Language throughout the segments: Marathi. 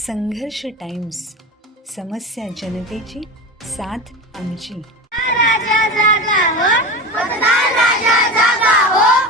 संघर्ष टाइम्स समस्या जनतेची साथ आमची. राजा जागा हो राजा जागा हो.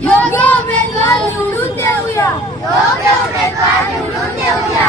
योग्य उमेदवार निवडून देऊया. योग्य उमेदवार निवडून देऊया.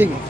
think